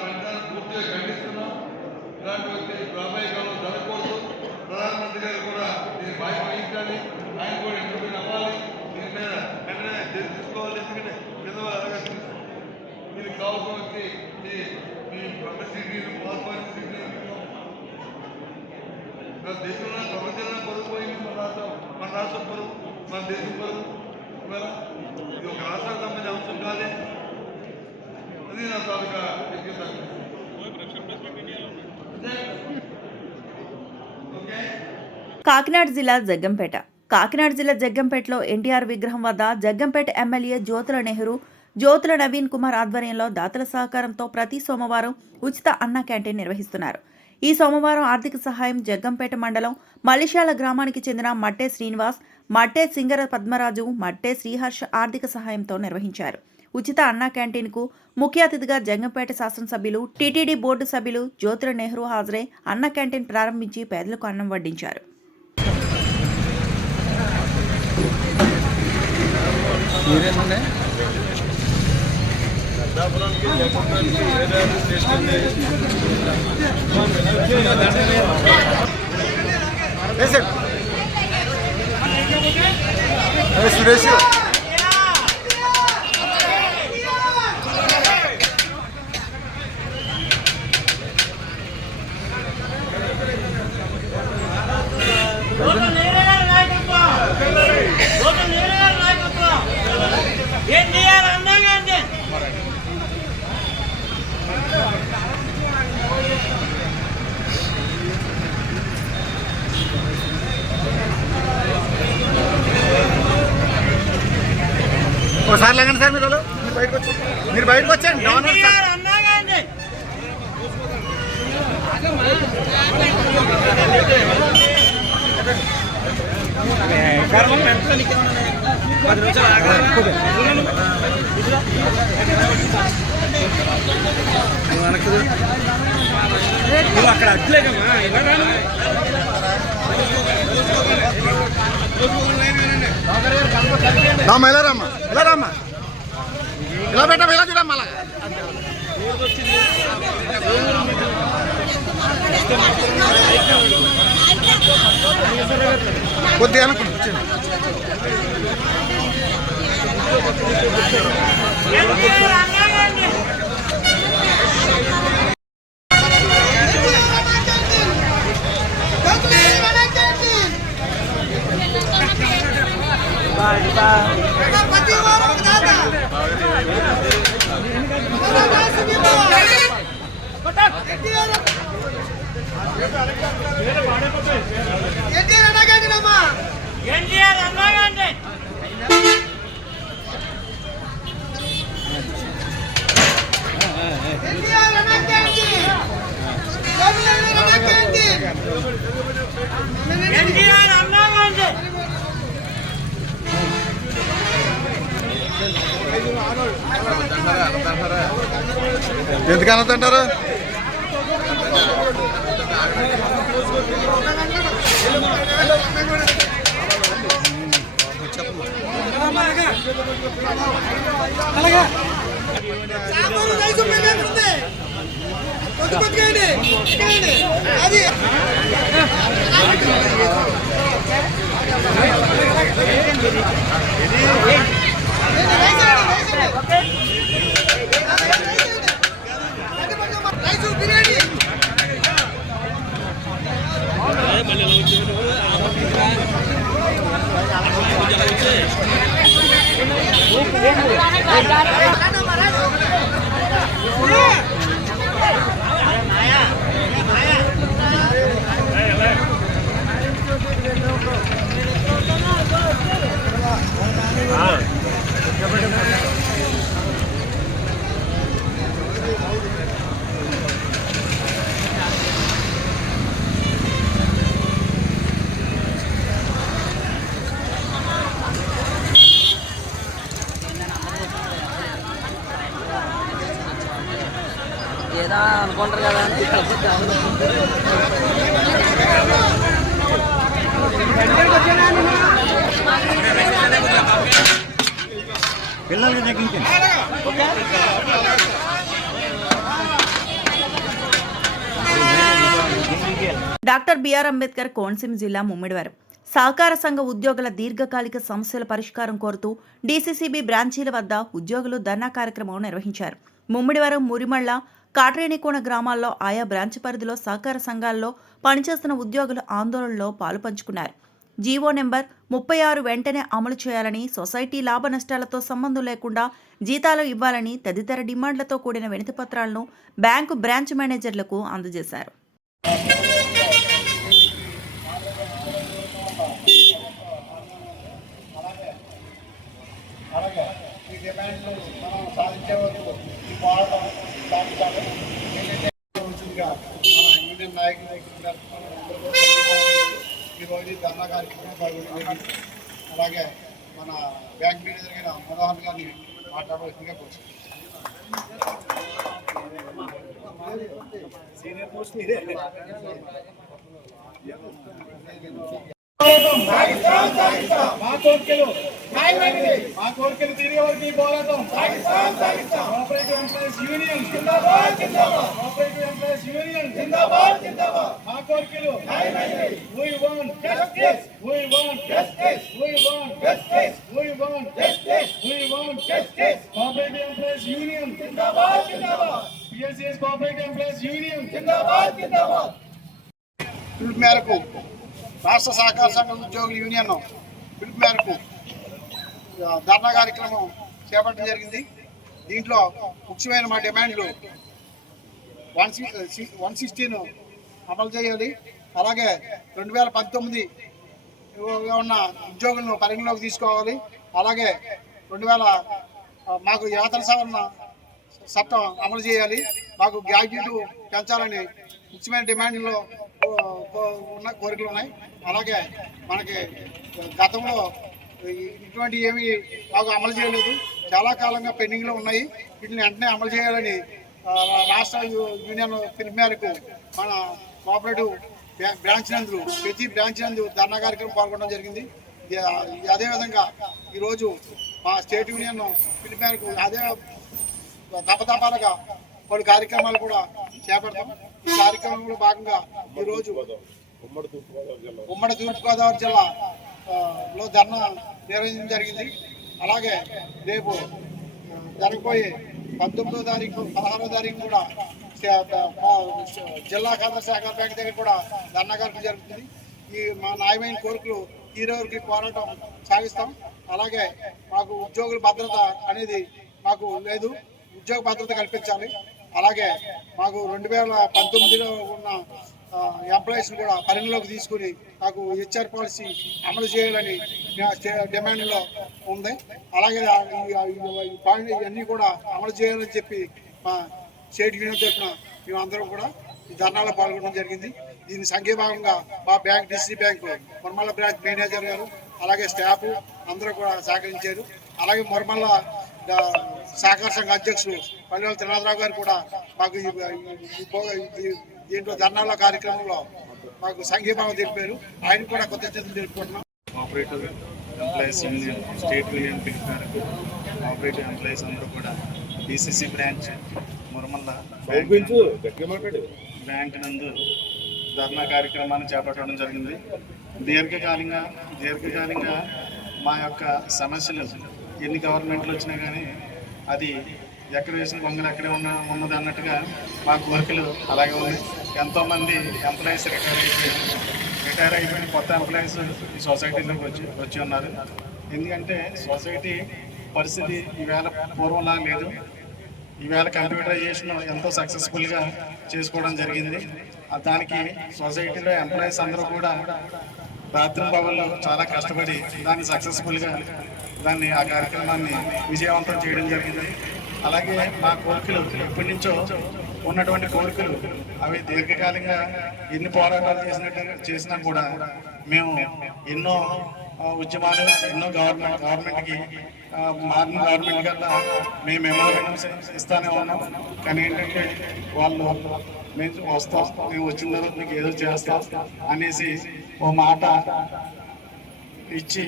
పంచాలను పూర్తిగా ఖండిస్తున్నాం. ఇలాంటి వచ్చే రాబోయే కాలంలో జరగకూడదు. ప్రధానమంత్రి గారు కూడా దీన్ని బాధ్యత వహించాలి. ఆయన కూడా ఇంటర్వ్యూ అవ్వాలి. దీని మీద వెంటనే చర్య తీసుకోవాలి. ఎందుకంటే విధవ అలాగే దీనికి కావాల్సిన వచ్చి ఈ పబ్లిసిటీలు, పాల్పబ్లిసిటీలు మన దేశంలో ప్రపంచంలో పరుగు పోయింది. మన రాష్ట్రం పరుగు, మన దేశం పరుగు. ఇది ఒక రాష్ట్రానికి సంబంధించిన అంశం కాదే. అది నా తాలూకా వ్యక్తిగత ఓకే. కాకినాడ జిల్లా జగ్గంపేట. కాకినాడ జిల్లా జగ్గంపేటలో ఎన్టీఆర్ విగ్రహం వద్ద జగ్గంపేట ఎమ్మెల్యే జ్యోతుల నెహ్రూ, జ్యోతుల నవీన్ కుమార్ ఆధ్వర్యంలో దాతల సహకారంతో ప్రతి సోమవారం ఉచిత అన్న క్యాంటీన్ నిర్వహిస్తున్నారు. ఈ సోమవారం ఆర్థిక సహాయం జగ్గంపేట మండలం మలిశాల గ్రామానికి చెందిన మట్టే శ్రీనివాస్, మట్టే సింగర పద్మరాజు, మట్టే శ్రీహర్ష ఆర్థిక సహాయంతో నిర్వహించారు. ఉచిత అన్న క్యాంటీన్కు ముఖ్య అతిథిగా జగ్గంపేట శాసనసభ్యులు, టీటీడీ బోర్డు సభ్యులు జ్యోతుల నెహ్రూ హాజరై అన్న క్యాంటీన్ ప్రారంభించి పేదలకు అన్నం వడ్డించారు. సురేష్ ఒకసారి లేకండి సార్, మీరు బయటకు వచ్చండి. అక్కడ అట్లేకమ్మా ఇలా రామ్మా, ఇలా రామ్మా, ఇలా పెట్టమ్మా, ఇలా చూడమ్మా. అలాగా కొద్దిగా అనుకుంటు ఎందుకు అనొద్దంటారు? అది ఏదా అనుకుంటారు కదా అని పిల్లలకి తగ్గించండి. డాక్టర్ బిఆర్ అంబేద్కర్ కోనసీమ జిల్లా ముమ్మిడివరం సహకార సంఘ ఉద్యోగుల దీర్ఘకాలిక సమస్యల పరిష్కారం కోరుతూ డీసీసీబీ బ్రాంచీల వద్ద ఉద్యోగులు ధర్నా కార్యక్రమం నిర్వహించారు. ముమ్మిడివరం, మురిమళ్ల, కాట్రేనికోన గ్రామాల్లో ఆయా బ్రాంచ్ పరిధిలో సహకార సంఘాల్లో పనిచేస్తున్న ఉద్యోగులు ఆందోళనలో పాలుపంచుకున్నారు. జీవో నెంబర్ 36 వెంటనే అమలు చేయాలని, సొసైటీ లాభ నష్టాలతో సంబంధం లేకుండా జీతాలు ఇవ్వాలని తదితర డిమాండ్లతో కూడిన వినతిపత్రాలను బ్యాంకు బ్రాంచ్ మేనేజర్లకు అందజేశారు. అలాగే ఈ డిమాండ్లు మనం సాధించే వరకు ఈ పోరాటం సాధించాలి. రోజులుగా మన యూనియన్ నాయకులు ఈరోజు ధర్నా కార్యక్రమం పాల్గొనేది. అలాగే మన బ్యాంక్ మేనేజర్ అయిన మనోహర్ గారిని మాట్లాడవలసిందిగా కోరుతున్నాను. మా కోరికలు తీరే వరకు ఈ పోరాటం. Cooperative employees union cooperative employees union మా కోరికలు. We want justice. We want justice. We want justice. We want justice. We want justice. Cooperative Employees Union PSCS Cooperative Employees Union పిలుపు మేరకు రాష్ట్ర సహకార సంఘం ఉద్యోగుల యూనియన్ పిలుపు మేరకు ధర్నా కార్యక్రమం చేపట్టడం జరిగింది. దీంట్లో ముఖ్యమైన మా డిమాండ్లు 116 అమలు చేయాలి. అలాగే 2019 ఉన్న ఉద్యోగులను పరిగణలోకి తీసుకోవాలి. అలాగే 2000 మాకు వేతన సవరణ చట్టం అమలు చేయాలి. మాకు గ్రాడ్యుయేట్ పెంచాలని ముఖ్యమైన డిమాండ్లో ఉన్న కోరికలు ఉన్నాయి. అలాగే మనకి గతంలో ఇటువంటి ఏమి మాకు అమలు చేయలేదు, చాలా కాలంగా పెండింగ్లో ఉన్నాయి. వీటిని వెంటనే అమలు చేయాలని రాష్ట్ర యూనియన్ పిలుపు మేరకు మన కోఆపరేటివ్ బ్రాంచ్ నందు ప్రతి బ్రాంచ్ నందు ధర్నా కార్యక్రమం పాల్గొనడం జరిగింది. అదేవిధంగా ఈరోజు మా స్టేట్ యూనియన్ పిలుపు మేరకు అదే దపదపాలుగా పలు కార్యక్రమాలు కూడా చేపడతాం. ఈ కార్యక్రమంలో భాగంగా ఈరోజు ఉమ్మడి తూర్పుగోదావరి జిల్లాలో ధర్నా నిర్వహించడం జరిగింది. అలాగే రేపు జరగబోయే 19వ తారీఖు 16వ తారీఖు కూడా జిల్లా కేంద్ర సహకార బ్యాంక్ దగ్గర కూడా ధర్నా కార్యక్రమం జరుగుతుంది. ఈ మా న్యాయమైన కోరికలు తీరే వరకు పోరాటం సాగిస్తాం. అలాగే మాకు ఉద్యోగుల భద్రత అనేది మాకు లేదు, ఉద్యోగ భద్రత కల్పించాలి. అలాగే మాకు 2019లో ఉన్న ఎంప్లాయీస్ని కూడా పరిగణలోకి తీసుకుని మాకు హెచ్ఆర్ పాలసీ అమలు చేయాలని డిమాండ్లో ఉంది. అలాగే ఇవన్నీ కూడా అమలు చేయాలని చెప్పి మా స్టేట్ యూనియన్ తరఫున మేమందరం కూడా ఈ ధర్నాలో పాల్గొనడం జరిగింది. దీని సంఘీభాగంగా మా bank DCC bank Muramalla branch manager గారు అలాగే స్టాఫ్ అందరూ కూడా సహకరించారు. అలాగే మురమల్ల సహకార సంఘ అధ్యక్షులు పల్లెల త్రినాథరావు గారు కూడా మాకు దీంట్లో ధర్నాల కార్యక్రమంలో మాకు సంఘీభావం తెలిపారు. ఆయన కూడా కృతజ్ఞతలు తెలుపుకుంటున్నాం. Cooperative employees union state union పిలుపు మేరకు కోఆపరేటివ్ ఎంప్లాయీస్ అందరూ కూడా డిసిసి బ్రాంచ్ మురమల్ల బ్యాంక్ నందు ధర్నా కార్యక్రమాన్ని చేపట్టడం జరిగింది. దీర్ఘకాలికంగా మా యొక్క సమస్యలు ఎన్ని గవర్నమెంట్లు వచ్చినా కానీ అది ఎక్కడ వేసిన బొంగలు ఎక్కడే ఉన్నది అన్నట్టుగా మా కోరికలు అలాగే ఉన్నాయి. ఎంతోమంది ఎంప్లాయీస్ రిటైర్ అయిపోయిన కొత్త ఎంప్లాయీస్ ఈ సొసైటీలోకి వచ్చి ఉన్నారు. ఎందుకంటే సొసైటీ పరిస్థితి ఈవేళ పూర్వంలా లేదు. ఈవేళ కంప్యూటరైజేషన్ ఎంతో సక్సెస్ఫుల్గా చేసుకోవడం జరిగింది. దానికి సొసైటీలో ఎంప్లాయీస్ అందరూ కూడా బాత్రూమ్ బాబుల్లో చాలా కష్టపడి దాన్ని సక్సెస్ఫుల్గా ఆ కార్యక్రమాన్ని విజయవంతం చేయడం జరిగింది. అలాగే మా కోరికలు ఎప్పటి నుంచో ఉన్నటువంటి కోరికలు అవి దీర్ఘకాలంగా ఎన్ని పోరాటాలు చేసినా కూడా మేము ఎన్నో ఉద్యమాలు ఎన్నో గవర్నమెంట్కి మారిన గవర్నమెంట్ కల్లా మేము మెమోరాండమ్స్ ఇస్తానే ఉన్నాం. కానీ ఏంటంటే వాళ్ళు మేము వస్తాం, మేము వచ్చిన తర్వాత మీకు ఏదో చేస్తాం అనేసి ఓ మాట ఇచ్చి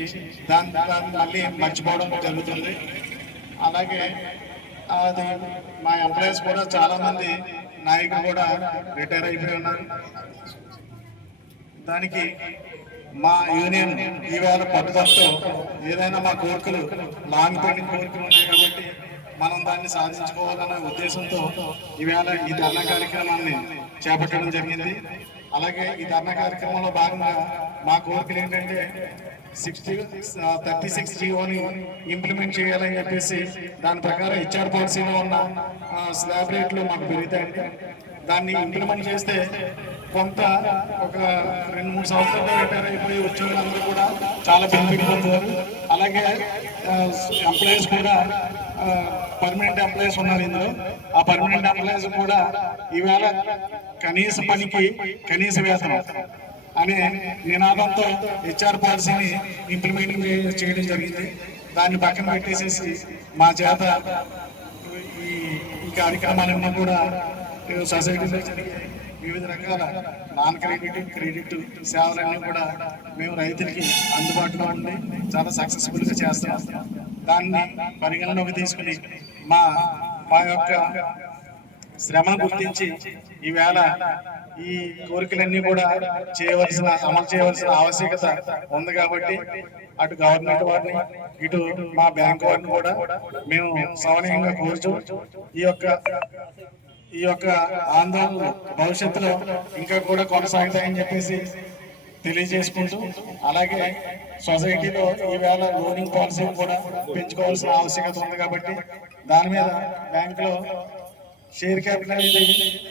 దాన్ని మళ్ళీ మర్చిపోవడం జరుగుతుంది. అలాగే అది మా ఎంప్లాయీస్ కూడా చాలామంది నాయకులు కూడా రిటైర్ అయిపోయి ఉన్నారు. దానికి మా యూనియన్ ఈవేళ పట్టుదలతో ఏదైనా మా కోరికలు లాంగ్ పెండింగ్ కోరికలు ఉన్నాయి కాబట్టి మనం దాన్ని సాధించుకోవాలనే ఉద్దేశంతో ఈవేళ ఈ ధర్నా కార్యక్రమాన్ని చేపట్టడం జరిగింది. అలాగే ఈ ధర్నా కార్యక్రమంలో భాగంగా మా కోరికలు ఏంటంటే 36 జీవోని ఇంప్లిమెంట్ చేయాలని చెప్పేసి దాని ప్రకారం హెచ్ఆర్ పాలసీలో ఉన్న స్లాబ్ రేట్లు మాకు పెరుగుతాయి. దాన్ని ఇంప్లిమెంట్ చేస్తే కొంత ఒక 2-3 సంవత్సరాలు రిటైర్ అయిపోయి ఉద్యోగులందరూ కూడా చాలా బెనిఫిట్ పొందుతారు. అలాగే ఎంప్లాయీస్ కూడా పర్మనెంట్ ఎంప్లాయీస్ ఉన్నారు ఇందులో. ఆ పర్మనెంట్ ఎంప్లాయీస్ కూడా ఈవేళ కనీస పనికి కనీస వేతనం అనే నినాదంతో హెచ్ఆర్ పాలసీని ఇంప్లిమెంట్ చేయడం జరిగింది. దాన్ని పక్కన పెట్టేసేసి మా చేత ఈ కార్యక్రమాలన్నీ కూడా సొసైటీలో జరిగే వివిధ రకాల నాన్ క్రెడిట్ సేవలన్నీ కూడా మేము రైతులకి అందుబాటులో ఉండి చాలా సక్సెస్ఫుల్గా చేస్తాం. దాన్ని పరిగణలోకి తీసుకుని మా యొక్క శ్రమను గుర్తించి ఈవేళ ఈ కోరికలన్నీ కూడా అమలు చేయవలసిన ఆవశ్యకత ఉంది. కాబట్టి అటు గవర్నమెంట్ వారిని ఇటు మా బ్యాంకు వారిని కూడా మేము సవనీయంగా కోరుచు ఈ యొక్క ఆందోళన భవిష్యత్తులో ఇంకా కూడా కొనసాగుతాయని చెప్పేసి తెలియజేసుకుంటూ, అలాగే సొసైటీలో ఈవేళ లోనింగ్ పాలసీ కూడా పెంచుకోవాల్సిన ఆవశ్యకత ఉంది. కాబట్టి దాని మీద బ్యాంకులో షేర్ క్యాపిటల్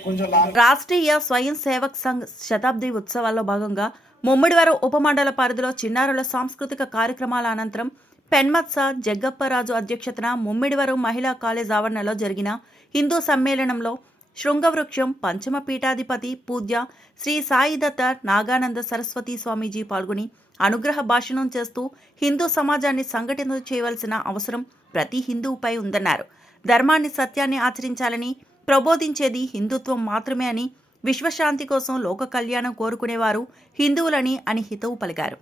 కొంచెం రాష్ట్రీయ స్వయం సేవక్ సంఘ్ శతాబ్ది ఉత్సవాల్లో భాగంగా ముమ్మిడివరం ఉపమండల పరిధిలో చిన్నారుల సాంస్కృతిక కార్యక్రమాల అనంతరం పెన్మత్స జగ్గప్పరాజు అధ్యక్షతన ముమ్మిడివరం మహిళా కాలేజ్ ఆవరణలో జరిగిన హిందూ సమ్మేళనంలో శృంగవృక్షం పంచమ పీఠాధిపతి పూజ్య శ్రీ సాయి దత్త నాగానంద సరస్వతి స్వామీజీ పాల్గొని అనుగ్రహ భాషణం చేస్తూ హిందూ సమాజాన్ని సంఘటితం చేయవలసిన అవసరం ప్రతి హిందువుపై ఉందన్నారు. ధర్మాన్ని సత్యాన్ని ఆచరించాలని ప్రబోధించేది హిందుత్వం మాత్రమే అని, విశ్వశాంతి కోసం లోక కళ్యాణం కోరుకునేవారు హిందువులని అని హితవు పలికారు.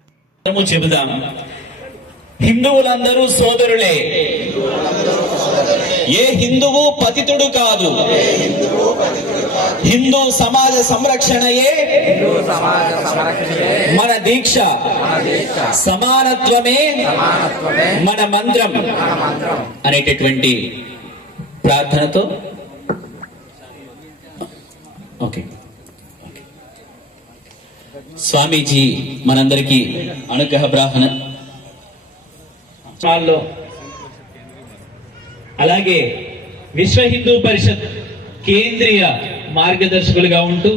హిందువులందరూ సోదరులే, ఏ హిందువు పతితుడు కాదు. హిందూ సమాజ సంరక్షణయే మన దీక్ష, సమానత్వమే మన మంత్రం అనేటటువంటి ప్రార్థనతో స్వామీజీ మనందరికీ అనుగ్రహ బ్రాహ్మణ అలాగే విశ్వ హిందూ పరిషత్ కేంద్రీయ మార్గదర్శకులుగా ఉంటూ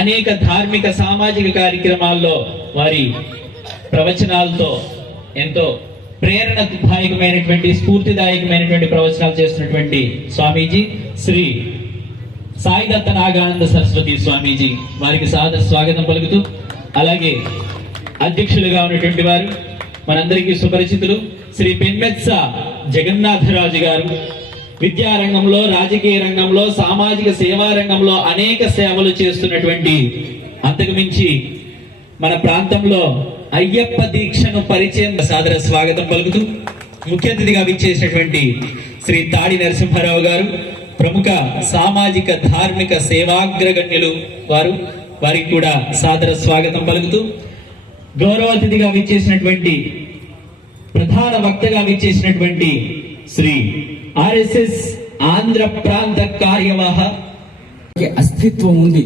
అనేక ధార్మిక సామాజిక కార్యక్రమాల్లో వారి ప్రవచనాలతో ఎంతో ప్రేరణదాయకమైనటువంటి స్ఫూర్తిదాయకమైనటువంటి ప్రవచనాలు చేస్తున్నటువంటి స్వామీజీ శ్రీ సాయి దత్త నాగానంద సరస్వతి స్వామీజీ వారికి సాదర స్వాగతం పలుకుతూ, అలాగే అధ్యక్షులుగా ఉన్నటువంటి వారు మనందరికీ సుపరిచితులు శ్రీ పెన్మెత్స జగన్నాథరాజు గారు విద్యారంగంలో, రాజకీయ రంగంలో, సామాజిక సేవా రంగంలో అనేక సేవలు చేస్తున్నటువంటి, అంతకుమించి మన ప్రాంతంలో అయ్యప్ప దీక్షను పరిచయం సాదర స్వాగతం పలుకుతూ, ముఖ్య అతిథిగా విచ్చేసినటువంటి శ్రీ తాడి నరసింహారావు గారు ప్రముఖ సామాజిక ధార్మిక సేవాగ్రగణ్యులు వారికి కూడా సాదర స్వాగతం పలుకుతూ, గౌరవ అతిథిగా విచ్చేసినటువంటి ప్రధాన వక్తగా విచ్చేసినటువంటి శ్రీ ఆర్ఎస్ఎస్ ఆంధ్ర ప్రాంత కార్యవాహ అస్తిత్వం ఉంది.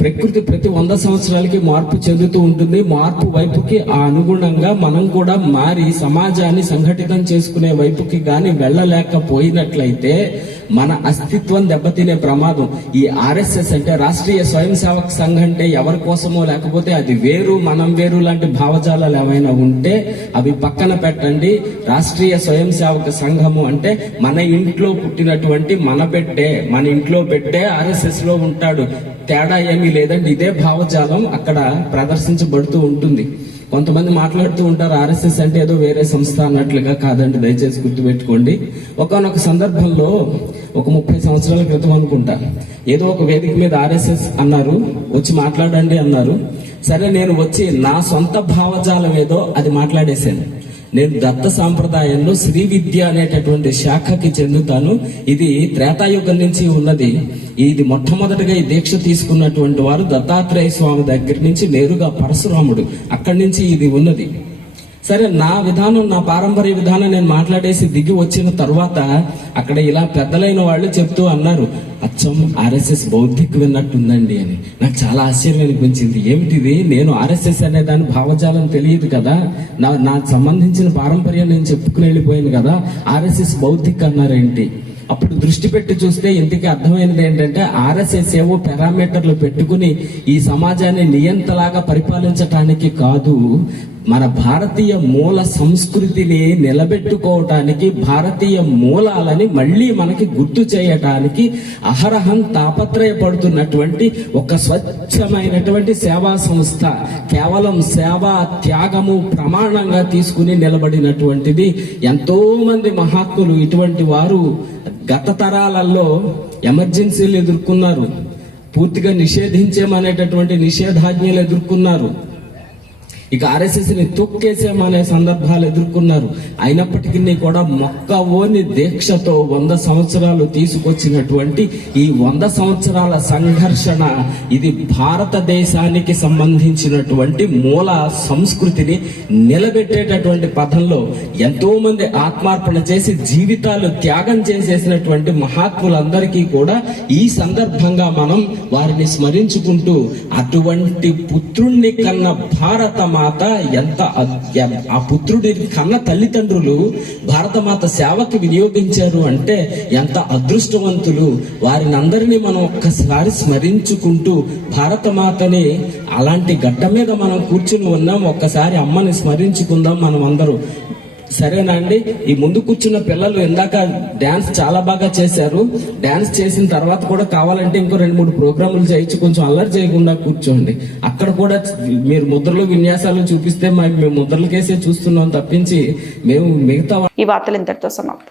ప్రకృతి ప్రతి 100 సంవత్సరాలకి మార్పు చెందుతూ ఉంటుంది. మార్పు వైపుకి ఆ అనుగుణంగా మనం కూడా మారి సమాజాన్ని సంఘటితం చేసుకునే వైపుకి గాని వెళ్ళలేకపోయినట్లయితే మన అస్తిత్వం దెబ్బతినే ప్రమాదం. ఈ ఆర్ఎస్ఎస్ అంటే రాష్ట్రీయ స్వయం సేవక్ సంఘ్ అంటే ఎవరి కోసమో, లేకపోతే అది వేరు మనం వేరు లాంటి భావజాలాలు ఏమైనా ఉంటే అవి పక్కన పెట్టండి. రాష్ట్రీయ స్వయం సేవక సంఘము అంటే మన ఇంట్లో పుట్టినటువంటి మన ఇంట్లో పెట్టే ఆర్ఎస్ఎస్ లో ఉంటాడు. తేడా ఏమీ లేదండి. ఇదే భావజాలం అక్కడ ప్రదర్శించబడుతూ ఉంటుంది. కొంతమంది మాట్లాడుతూ ఉంటారు ఆర్ఎస్ఎస్ అంటే ఏదో వేరే సంస్థ అన్నట్లుగా. కాదండి, దయచేసి గుర్తుపెట్టుకోండి. ఒకానొక సందర్భంలో ఒక 30 సంవత్సరాల క్రితం అనుకుంటా, ఏదో ఒక వేదిక మీద ఆర్ఎస్ఎస్ అన్నారు, వచ్చి మాట్లాడండి అన్నారు. సరే, నేను వచ్చి నా సొంత భావజాలం ఏదో అది మాట్లాడేశాను. నేను దత్త సాంప్రదాయంలో శ్రీ విద్య అనేటటువంటి శాఖకి చెందుతాను. ఇది త్రేతాయుగం నుంచి ఉన్నది. ఇది మొట్టమొదటిగా ఈ దీక్ష తీసుకున్నటువంటి వారు దత్తాత్రేయ స్వామి దగ్గర నుంచి నేరుగా పరశురాముడు, అక్కడి నుంచి ఇది ఉన్నది. సరే, నా విధానం, నా పారంపర్య విధానం నేను మాట్లాడేసి దిగి వచ్చిన తర్వాత అక్కడ ఇలా పెద్దలైన వాళ్ళు చెప్తూ అన్నారు, అచ్చం ఆర్ఎస్ఎస్ బౌద్ధిక విన్నట్టుందండి అని. నాకు చాలా ఆశ్చర్యం అనిపించింది. ఏమిటిది? నేను ఆర్ఎస్ఎస్ అనే దాని భావజాలం తెలియదు కదా, నాకు సంబంధించిన పారంపర్యం నేను చెప్పుకుని వెళ్ళిపోయాను కదా, ఆర్ఎస్ఎస్ బౌద్ధిక అన్నారేంటి? అప్పుడు దృష్టి పెట్టి చూస్తే ఇంతకీ అర్థమైనది ఏంటంటే, ఆర్ఎస్ఎస్ ఏవో పారామీటర్లు పెట్టుకుని ఈ సమాజాన్ని నియంతలాగా పరిపాలించటానికి కాదు, మన భారతీయ మూల సంస్కృతిని నిలబెట్టుకోవటానికి, భారతీయ మూలాలని మళ్ళీ మనకి గుర్తు చేయటానికి అహరహం తాపత్రయపడుతున్నటువంటి ఒక స్వచ్ఛమైనటువంటి సేవా సంస్థ. కేవలం సేవా త్యాగము ప్రమాణంగా తీసుకుని నిలబడినటువంటిది. ఎంతో మంది మహాత్ములు ఇటువంటి వారు గత తరాలలో ఎమర్జెన్సీలు ఎదుర్కొన్నారు, పూర్తిగా నిషేధించేమనేటటువంటి నిషేధాజ్ఞలు ఎదుర్కొన్నారు, ఇక ఆర్ఎస్ఎస్ ని తొక్కేసేమనే సందర్భాలు ఎదుర్కొన్నారు. అయినప్పటికీ కూడా మొక్కవోని దీక్షతో 100 సంవత్సరాలు తీసుకొచ్చినటువంటి ఈ 100 సంవత్సరాల సంఘర్షణ, ఇది భారతదేశానికి సంబంధించినటువంటి మూల సంస్కృతిని నిలబెట్టేటటువంటి పథంలో ఎంతో మంది ఆత్మార్పణ చేసి జీవితాలు త్యాగం చేసేసినటువంటి మహాత్ములందరికీ కూడా ఈ సందర్భంగా మనం వారిని స్మరించుకుంటూ, అటువంటి పుత్రుణ్ణి కన్న భారత మాత ఎంత, ఆ పుత్రుడి కన్న తల్లిదండ్రులు భారతమాత సేవకి వినియోగించారు అంటే ఎంత అదృష్టవంతులు. వారిని అందరినీ మనం ఒక్కసారి స్మరించుకుంటూ, భారతమాతని అలాంటి గడ్డ మీద మనం కూర్చుని ఉన్నాం, ఒక్కసారి అమ్మని స్మరించుకుందాం మనం అందరూ. సరేనా అండి? ఈ ముందు కూర్చున్న పిల్లలు ఇందాక డాన్స్ చాలా బాగా చేశారు. డాన్స్ చేసిన తర్వాత కూడా కావాలంటే ఇంకో 2-3 ప్రోగ్రాములు చేయొచ్చు, కొంచెం అల్లరి చేయకుండా కూర్చోండి. అక్కడ కూడా మీరు ముద్రలు విన్యాసాలు చూపిస్తే మేము ముద్రలకేసే చూస్తున్నాం తప్పించి మేము మిగతా. ఈ వార్తలు ఇంతటితో సమాప్తం.